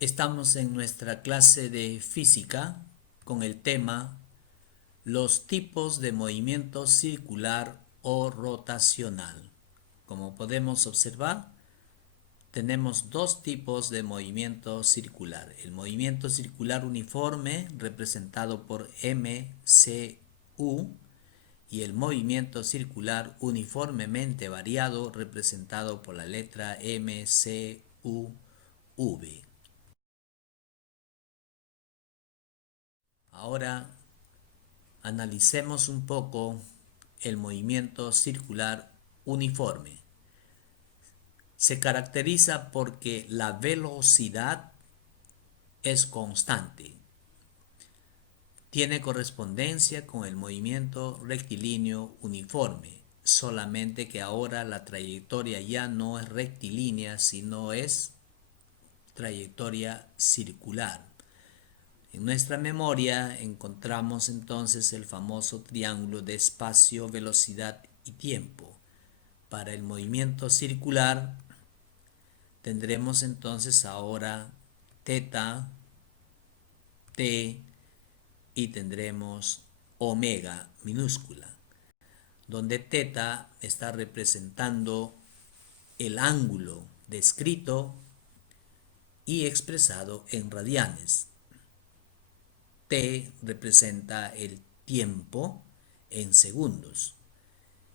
Estamos en nuestra clase de física con el tema los tipos de movimiento circular o rotacional. Como podemos observar, tenemos dos tipos de movimiento circular. El movimiento circular uniforme, representado por mcu, y el movimiento circular uniformemente variado, representado por la letra mcuv. Ahora analicemos un poco el movimiento circular uniforme. Se caracteriza porque la velocidad es constante. Tiene correspondencia con el movimiento rectilíneo uniforme, solamente que ahora la trayectoria ya no es rectilínea, sino es trayectoria circular. En nuestra memoria encontramos entonces el famoso triángulo de espacio, velocidad y tiempo. Para el movimiento circular tendremos entonces ahora teta, t y tendremos omega minúscula, donde teta está representando el ángulo descrito y expresado en radianes. T representa el tiempo en segundos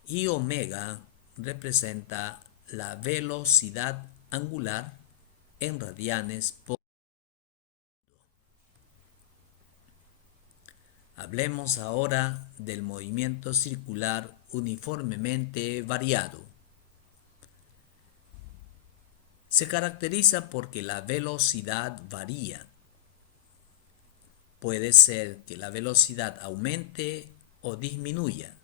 y omega representa la velocidad angular en radianes por. Hablemos ahora del movimiento circular uniformemente variado. Se caracteriza porque la velocidad varía. Puede ser que la velocidad aumente o disminuya.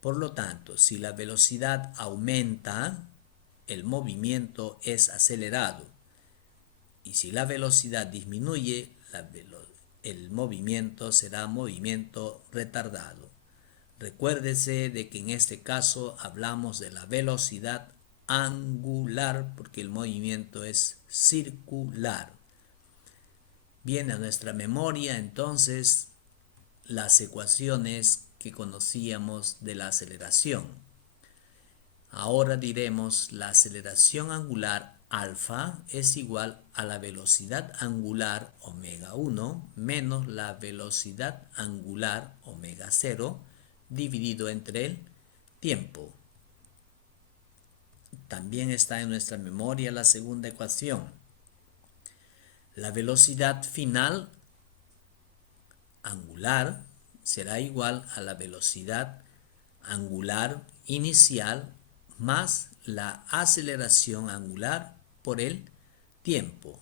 Por lo tanto, si la velocidad aumenta, el movimiento es acelerado. Y si la velocidad disminuye, el movimiento será movimiento retardado. Recuérdese de que en este caso hablamos de la velocidad angular porque el movimiento es circular. Viene a nuestra memoria entonces las ecuaciones que conocíamos de la aceleración. Ahora diremos la aceleración angular alfa es igual a la velocidad angular omega 1 menos la velocidad angular omega 0 dividido entre el tiempo. También está en nuestra memoria la segunda ecuación. La velocidad final angular será igual a la velocidad angular inicial más la aceleración angular por el tiempo.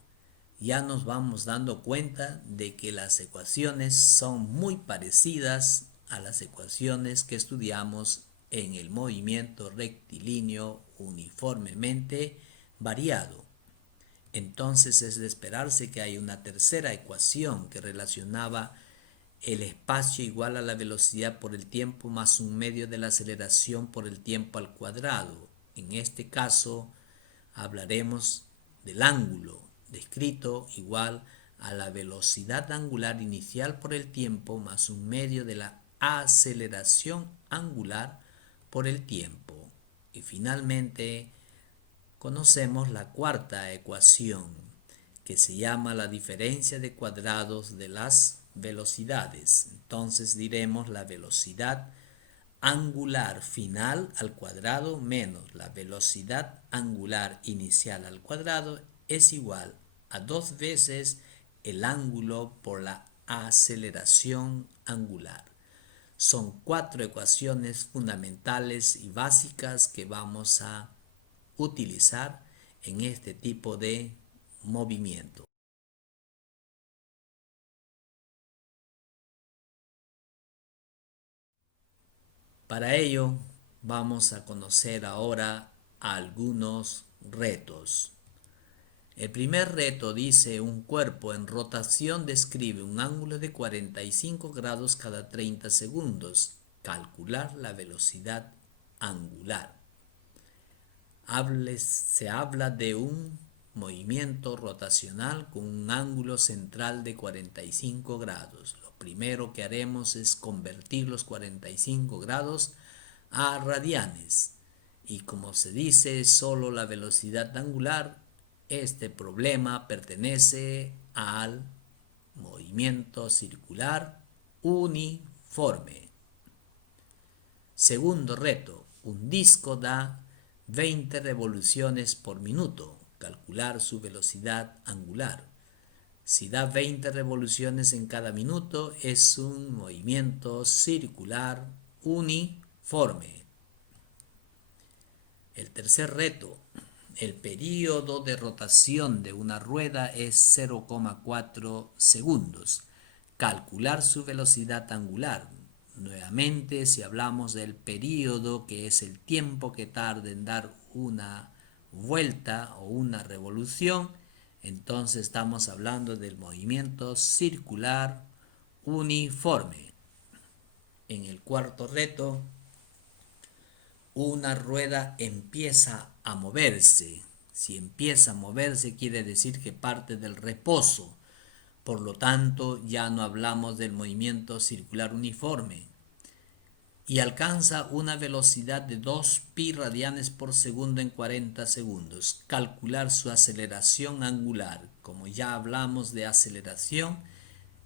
Ya nos vamos dando cuenta de que las ecuaciones son muy parecidas a las ecuaciones que estudiamos en el movimiento rectilíneo uniformemente variado. Entonces es de esperarse que haya una tercera ecuación que relacionaba el espacio igual a la velocidad por el tiempo más un medio de la aceleración por el tiempo al cuadrado. En este caso hablaremos del ángulo descrito igual a la velocidad angular inicial por el tiempo más un medio de la aceleración angular por el tiempo. Y finalmente conocemos la cuarta ecuación, que se llama la diferencia de cuadrados de las velocidades. Entonces diremos la velocidad angular final al cuadrado menos la velocidad angular inicial al cuadrado es igual a 2 veces el ángulo por la aceleración angular. Son 4 ecuaciones fundamentales y básicas que vamos a utilizar en este tipo de movimiento. Para ello vamos a conocer ahora algunos retos. El primer reto dice: un cuerpo en rotación describe un ángulo de 45 grados cada 30 segundos. Calcular la velocidad angular. Se habla de un movimiento rotacional con un ángulo central de 45 grados. Lo primero que haremos es convertir los 45 grados a radianes. Y como se dice solo la velocidad angular, este problema pertenece al movimiento circular uniforme. Segundo reto, un disco da 20 revoluciones por minuto. Calcular su velocidad angular. Si da 20 revoluciones en cada minuto, es un movimiento circular uniforme. El tercer reto, el período de rotación de una rueda es 0,4 segundos. Calcular su velocidad angular. Nuevamente, si hablamos del período, que es el tiempo que tarda en dar una vuelta o una revolución, entonces estamos hablando del movimiento circular uniforme. En el cuarto reto, una rueda empieza a moverse. Si empieza a moverse quiere decir que parte del reposo. Por lo tanto, ya no hablamos del movimiento circular uniforme. Y alcanza una velocidad de 2pi radianes por segundo en 40 segundos. Calcular su aceleración angular. Como ya hablamos de aceleración,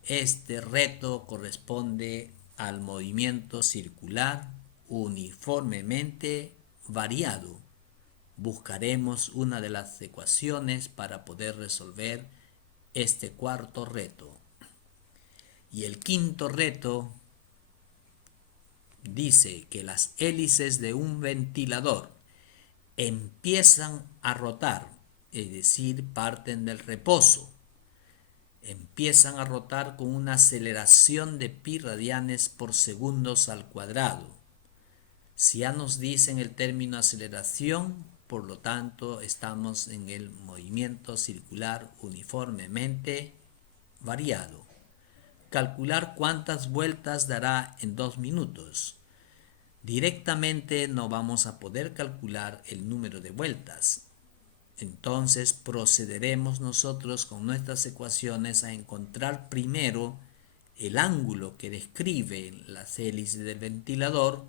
este reto corresponde al movimiento circular uniformemente variado. Buscaremos una de las ecuaciones para poder resolver este cuarto reto. Y el quinto reto dice que las hélices de un ventilador empiezan a rotar, es decir, parten del reposo. Empiezan a rotar con una aceleración de pi radianes por segundos al cuadrado. Si ya nos dicen el término aceleración, por lo tanto estamos en el movimiento circular uniformemente variado. Calcular cuántas vueltas dará en 2 minutos. Directamente no vamos a poder calcular el número de vueltas. Entonces procederemos nosotros con nuestras ecuaciones a encontrar primero el ángulo que describe las hélices del ventilador,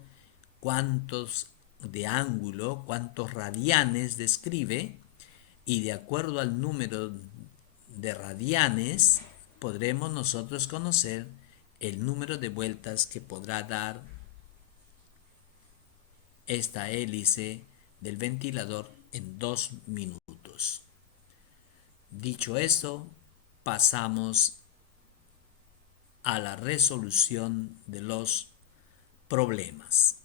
cuántos de ángulo, cuántos radianes describe, y de acuerdo al número de radianes podremos nosotros conocer el número de vueltas que podrá dar esta hélice del ventilador en 2 minutos. Dicho esto, pasamos a la resolución de los problemas.